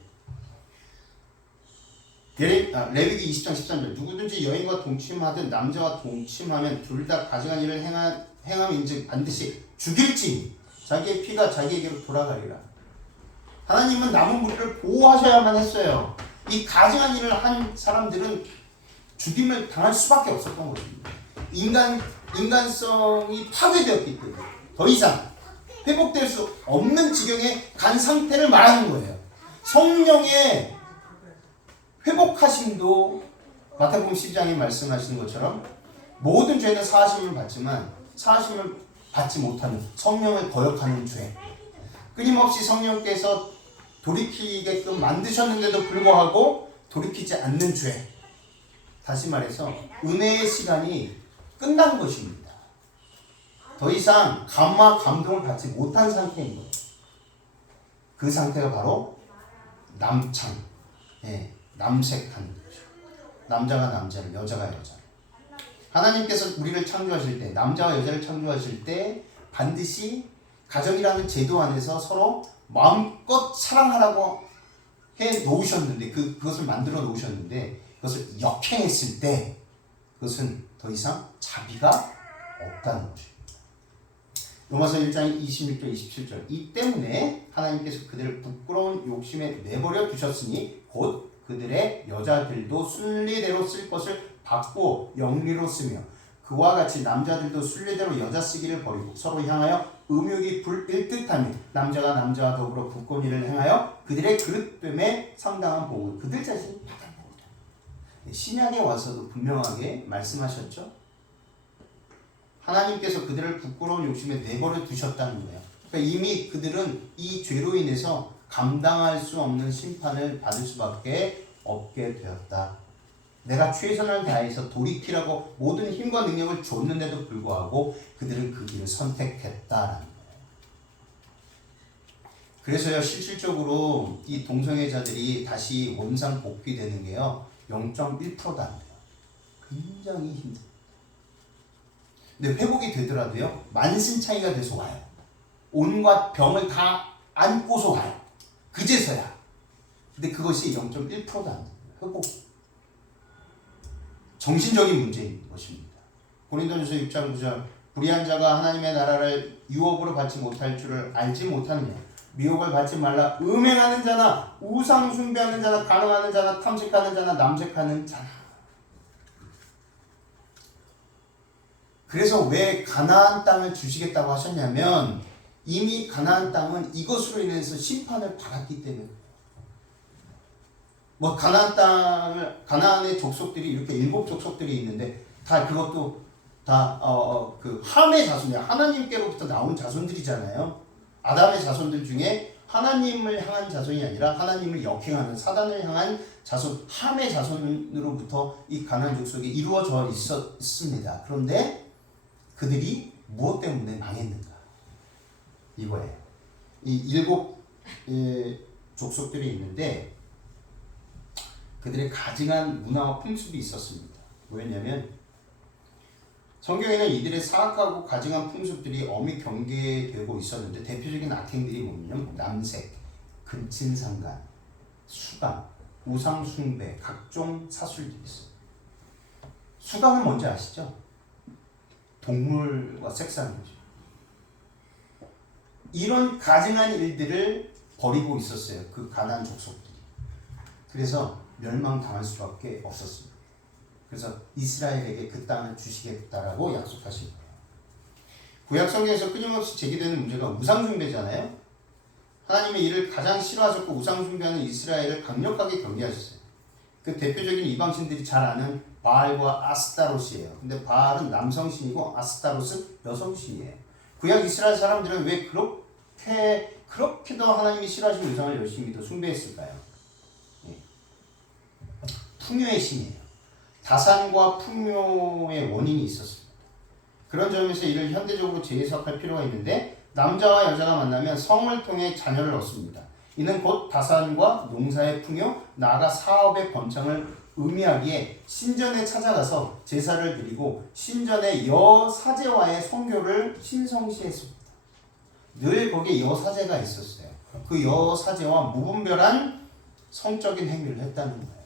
레위기 20장 13절 누구든지 여인과 동침하든 남자와 동침하면 둘 다 가증한 일을 행함인즉 반드시 죽일지 자기의 피가 자기에게로 돌아가리라. 하나님은 남은 무리를 보호하셔야만 했어요. 이 가증한 일을 한 사람들은 죽임을 당할 수밖에 없었던 것입니다. 인간성이 파괴되었기 때문에 더 이상 회복될 수 없는 지경에 간 상태를 말하는 거예요. 성령의 회복하심도 마태복음 12장에 말씀하시는 것처럼 모든 죄는 사하심을 받지만 사하심을 받지 못하는 성령을 거역하는 죄, 끊임없이 성령께서 돌이키게끔 만드셨는데도 불구하고 돌이키지 않는 죄, 다시 말해서 은혜의 시간이 끝난 것입니다. 더 이상 감화 감동을 받지 못한 상태인 거예요. 그 상태가 바로 남창, 남색하는 거죠. 남자가 남자를, 여자가 여자를. 하나님께서 우리를 창조하실 때, 남자와 여자를 창조하실 때 반드시 가정이라는 제도 안에서 서로 마음껏 사랑하라고 해 놓으셨는데, 그것을 만들어 놓으셨는데, 그것을 역행했을 때 그것은 더 이상 자비가 없다는 것입니다. 로마서 1장 26절 27절 이 때문에 하나님께서 그들을 부끄러운 욕심에 내버려 두셨으니 곧 그들의 여자들도 순리대로 쓸 것을 받고 영리로 쓰며 그와 같이 남자들도 순리대로 여자 쓰기를 버리고 서로 향하여 음욕이 불일 듯하며 남자가 남자와 더불어 부끄러운 일을 행하여 그들의 그릇됨에 상당한 복을 그들 자신이 받았느니라. 신약에 와서도 분명하게 말씀하셨죠. 하나님께서 그들을 부끄러운 욕심에 내버려 두셨다는 거예요. 그러니까 이미 그들은 이 죄로 인해서 감당할 수 없는 심판을 받을 수밖에 없게 되었다. 내가 최선을 다해서 돌이키라고 모든 힘과 능력을 줬는데도 불구하고 그들은 그 길을 선택했다라는 거예요. 그래서요, 실질적으로 이 동성애자들이 다시 원상 복귀되는 게요 0.1%도 안 돼요. 굉장히 힘들어요. 근데 회복이 되더라도요 만신창이가 돼서 와요. 온갖 병을 다 안고서 와요. 그제서야. 근데 그것이 0.1%도 안 돼요. 회복. 정신적인 문제인 것입니다. 고린도전서 6장 9절 불의한 자가 하나님의 나라를 유업으로 받지 못할 줄을 알지 못하느냐. 미혹을 받지 말라. 음행하는 자나 우상 숭배하는 자나 간음하는 자나 탐색하는 자나 남색하는 자나. 그래서 왜 가나안 땅을 주시겠다고 하셨냐면 이미 가나안 땅은 이것으로 인해서 심판을 받았기 때문에. 뭐 가나안의 족속들이 이렇게 7 족속들이 있는데 다 그것도 다 그 함의 자손이야. 하나님께로부터 나온 자손들이잖아요. 아담의 자손들 중에 하나님을 향한 자손이 아니라 하나님을 역행하는 사단을 향한 자손, 함의 자손으로부터 이 가나안 족속이 이루어져 있습니다. 그런데 그들이 무엇 때문에 망했는가? 이거예요. 이 7 족속들이 있는데 그들의 가증한 문화와 풍습이 있었습니다. 뭐였냐면 성경에는 이들의 사악하고 가증한 풍습들이 엄히 경계되고 있었는데 대표적인 악행들이 뭐냐면 남색, 근친상간, 수강, 우상숭배, 각종 사술들이 있어요. 수강은 뭔지 아시죠? 동물과 섹스하는 거죠. 이런 가증한 일들을 벌이고 있었어요. 그 가나안 족속들이. 그래서 멸망당할 수밖에 없었습니다. 그래서 이스라엘에게 그 땅을 주시겠다라고 약속하신 거예요. 구약 성경에서 끊임없이 제기되는 문제가 우상숭배잖아요. 하나님의 이를 가장 싫어하셨고 우상숭배하는 이스라엘을 강력하게 경계하셨어요. 그 대표적인 이방신들이 잘 아는 바알과 아스타롯이에요. 근데 바알은 남성신이고 아스타롯은 여성신이에요. 구약 이스라엘 사람들은 왜 그렇게도 하나님이 싫어하시는 우상을 열심히 더 숭배했을까요? 풍요의 신이에요. 다산과 풍요의 원인이 있었습니다. 그런 점에서 이를 현대적으로 재해석할 필요가 있는데 남자와 여자가 만나면 성을 통해 자녀를 얻습니다. 이는 곧 다산과 농사의 풍요, 나아가 사업의 번창을 의미하기에 신전에 찾아가서 제사를 드리고 신전의 여사제와의 성교를 신성시했습니다. 늘 거기에 여사제가 있었어요. 그 여사제와 무분별한 성적인 행위를 했다는 거예요.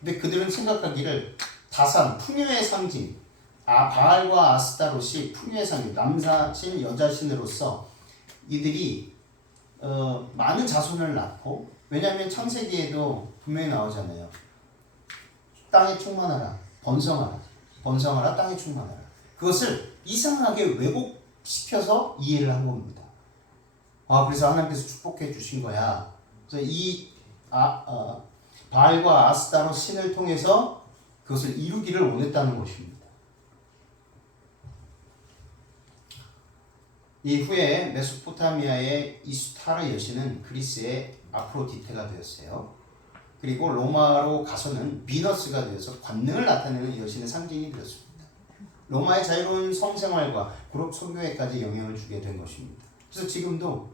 근데 그들은 생각하기를 다산, 풍요의 상징, 바알과 아스타롯이 풍요의 상징, 남사신, 여자신으로서 이들이 많은 자손을 낳고, 왜냐하면 창세기에도 분명히 나오잖아요. 땅에 충만하라, 번성하라, 땅에 충만하라. 그것을 이상하게 왜곡시켜서 이해를 한 겁니다. 그래서 하나님께서 축복해 주신 거야. 그래서 바알과 아스타로 신을 통해서 그것을 이루기를 원했다는 것입니다. 이후에 메소포타미아의 이스타르 여신은 그리스의 아프로디테가 되었어요. 그리고 로마로 가서는 비너스가 되어서 권능을 나타내는 여신의 상징이 되었습니다. 로마의 자유로운 성생활과 그룹 선교회까지 영향을 주게 된 것입니다. 그래서 지금도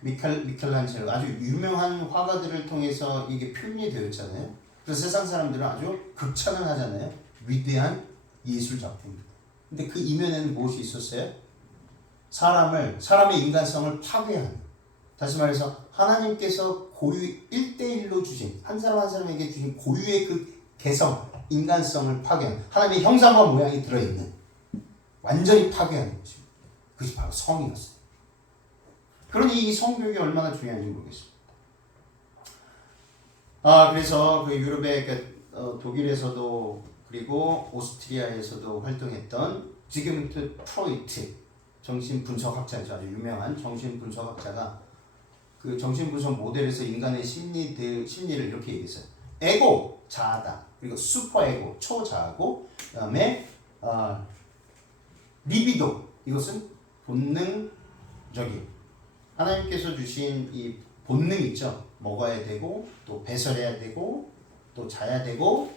미켈란젤로 아주 유명한 화가들을 통해서 이게 표현이 되었잖아요. 그래서 세상 사람들은 아주 극찬을 하잖아요. 위대한 예술 작품입니다. 근데 그 이면에는 무엇이 있었어요? 사람의 인간성을 파괴하는, 다시 말해서 하나님께서 고유 1대1로 주신, 한 사람 한 사람에게 주신 고유의 그 개성, 인간성을 파괴하는, 하나님의 형상과 모양이 들어있는, 완전히 파괴하는 것입니다. 그것이 바로 성이었어요. 그러니 이 성교육이 얼마나 중요한지 모르겠습니다. 그래서 그 유럽의 독일에서도 그리고 오스트리아에서도 활동했던 지그문트 프로이트 정신분석학자죠. 아주 유명한 정신분석학자가 그 정신분석 모델에서 인간의 심리를 이렇게 얘기했어요. 에고, 자아다. 그리고 슈퍼에고, 초자아고, 그 다음에 리비도, 이것은 본능적인, 하나님께서 주신 이 본능 있죠. 먹어야 되고 또 배설해야 되고 또 자야 되고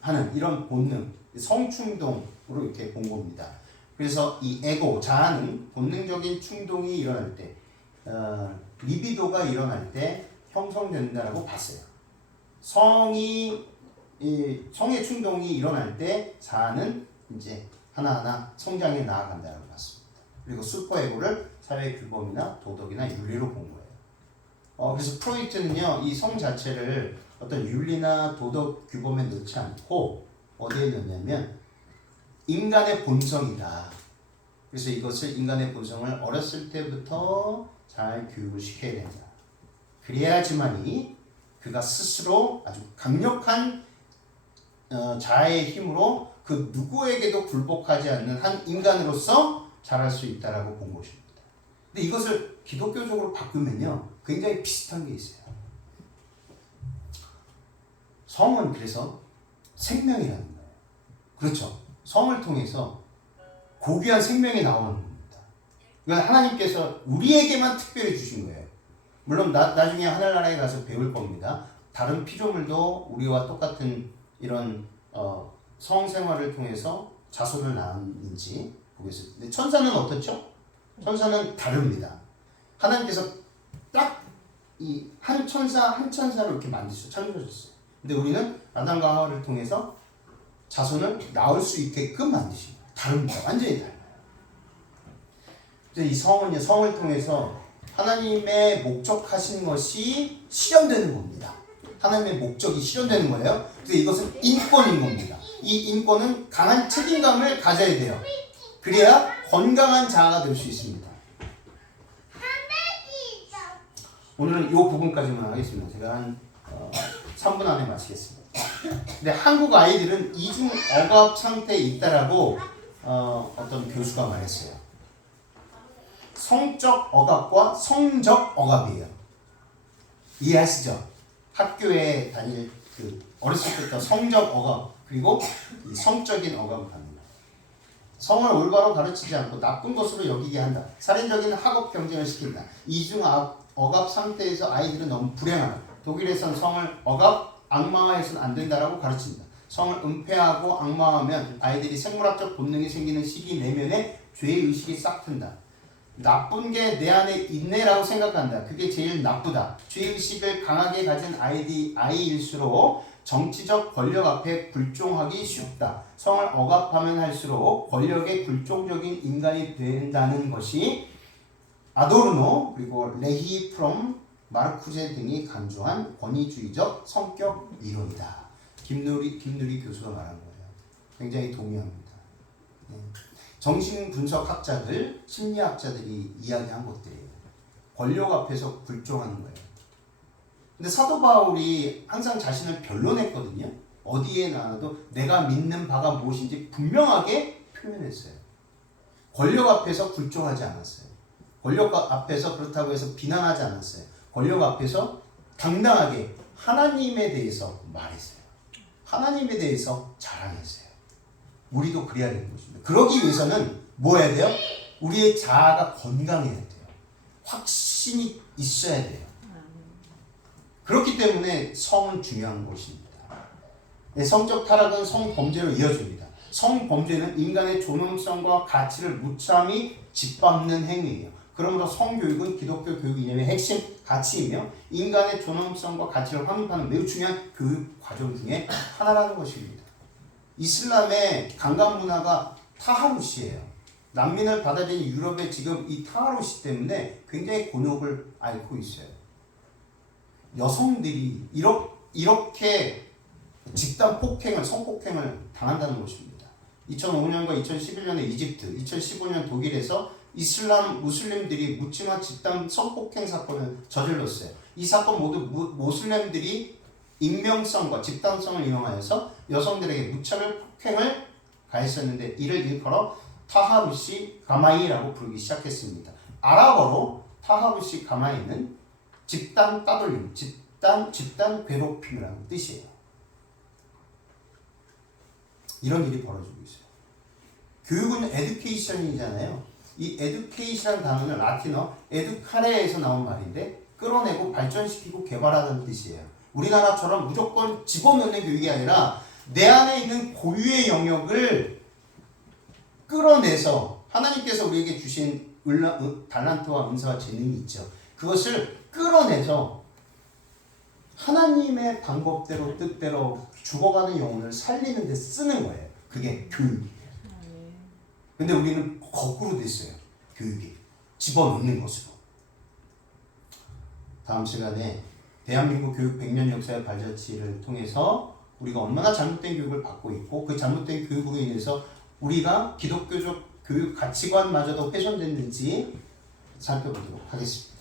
하는 이런 본능, 성충동으로 이렇게 본 겁니다. 그래서 이 에고, 자아는 본능적인 충동이 일어날 때, 리비도가 일어날 때 형성된다라고 봤어요. 성의 충동이 일어날 때 자아는 이제 하나하나 성장해 나아간다라고 봤습니다. 그리고 슈퍼에고를 사회 규범이나 도덕이나 윤리로 본 거예요. 그래서 프로이트는요, 이 성 자체를 어떤 윤리나 도덕 규범에 넣지 않고 어디에 넣냐면 인간의 본성이다. 그래서 이것을 인간의 본성을 어렸을 때부터 잘 교육을 시켜야 된다. 그래야지만이 그가 스스로 아주 강력한 자아의 힘으로 그 누구에게도 굴복하지 않는 한 인간으로서 자랄 수 있다라고 본 것입니다. 근데 이것을 기독교적으로 바꾸면요, 굉장히 비슷한 게 있어요. 성은 그래서 생명이라는 거예요. 그렇죠. 성을 통해서 고귀한 생명이 나오는 겁니다. 이건 하나님께서 우리에게만 특별히 주신 거예요. 물론 나중에 하늘나라에 가서 배울 겁니다. 다른 피조물도 우리와 똑같은 이런 성생활을 통해서 자손을 낳았는지 보겠습니다. 근데 천사는 어떻죠? 천사는 다릅니다. 하나님께서 딱 이 한 천사 한 천사로 이렇게 창조하셨어요. 근데 우리는 아담과 하와를 통해서 자손을 낳을 수 있게끔 만드신 거예요. 다릅니다. 완전히 달라요. 이 성은요, 성을 통해서 하나님의 목적하신 것이 실현되는 겁니다. 하나님의 목적이 실현되는 거예요. 그래서 이것은 인권인 겁니다. 이 인권은 강한 책임감을 가져야 돼요. 그래야 건강한 자아가 될 수 있습니다. 오늘은 이 부분까지만 하겠습니다. 제가 한 3분 안에 마치겠습니다. 근데 한국 아이들은 이중 억압 상태에 있다라고 어떤 교수가 말했어요. 성적 억압과 성적 억압이에요. 이해하시죠? 학교에 다닐 그 어렸을 때부터 성적 억압 그리고 이 성적인 억압을 받는다. 성을 올바로 가르치지 않고 나쁜 것으로 여기게 한다. 살인적인 학업 경쟁을 시킨다. 이중 억압 상태에서 아이들은 너무 불행하다. 독일에선 성을 악마화해서는 안 된다라고 가르친다. 성을 은폐하고 악마화하면 아이들이 생물학적 본능이 생기는 시기 내면에 죄의식이 싹 튼다. 나쁜 게 내 안에 있네라고 생각한다. 그게 제일 나쁘다. 죄의식을 강하게 가진 아이일수록 정치적 권력 앞에 굴종하기 쉽다. 성을 억압하면 할수록 권력에 굴종적인 인간이 된다는 것이 아도르노 그리고 레히 프롬 마르쿠제 등이 강조한 권위주의적 성격 이론이다. 김누리 교수가 말한 거예요. 굉장히 동의합니다. 정신분석학자들, 심리학자들이 이야기한 것들이에요. 권력 앞에서 굴종하는 거예요. 근데 사도 바울이 항상 자신을 변론했거든요. 어디에 나와도 내가 믿는 바가 무엇인지 분명하게 표현했어요. 권력 앞에서 굴종하지 않았어요. 권력 앞에서 그렇다고 해서 비난하지 않았어요. 권력 앞에서 당당하게 하나님에 대해서 말했어요. 하나님에 대해서 자랑했어요. 우리도 그래야 되는 것입니다. 그러기 위해서는 뭐 해야 돼요? 우리의 자아가 건강해야 돼요. 확신이 있어야 돼요. 그렇기 때문에 성은 중요한 것입니다. 네, 성적 타락은 성범죄로 이어집니다. 성범죄는 인간의 존엄성과 가치를 무참히 짓밟는 행위예요. 그러므로 성교육은 기독교 교육 이념의 핵심 가치이며 인간의 존엄성과 가치를 확립하는 매우 중요한 교육 과정 중에 하나라는 것입니다. 이슬람의 강간 문화가 타하루시예요. 난민을 받아들인 유럽의 지금 이 타하루시 때문에 굉장히 곤욕을 앓고 있어요. 여성들이 이렇게 집단 폭행을, 성폭행을 당한다는 것입니다. 2005년과 2011년에 이집트, 2015년 독일에서 이슬람 무슬림들이 묻지마 집단 성폭행 사건을 저질렀어요. 이 사건 모두 모슬렘들이 익명성과 집단성을 이용하여서 여성들에게 무차별 폭행을 가했었는데 이를 일컬어 타하루시 가마이라고 부르기 시작했습니다. 아랍어로 타하루시 가마이는 집단 따돌림, 집단 괴롭힘이라는 뜻이에요. 이런 일이 벌어지고 있어요. 교육은 에듀케이션이잖아요. 이 에듀케이션이라는 단어는 라틴어 에듀카레에서 나온 말인데 끌어내고 발전시키고 개발하는 뜻이에요. 우리나라처럼 무조건 집어넣는 교육이 아니라 내 안에 있는 고유의 영역을 끌어내서 하나님께서 우리에게 주신 달란트와 은사와 재능이 있죠. 그것을 끌어내서 하나님의 방법대로 뜻대로 죽어가는 영혼을 살리는 데 쓰는 거예요. 그게 교육이에요. 근데 우리는 거꾸로 됐어요. 교육이 집어넣는 것으로. 다음 시간에 대한민국 교육 100년 역사의 발자취를 통해서 우리가 얼마나 잘못된 교육을 받고 있고 그 잘못된 교육으로 인해서 우리가 기독교적 교육 가치관마저도 훼손됐는지 살펴보도록 하겠습니다.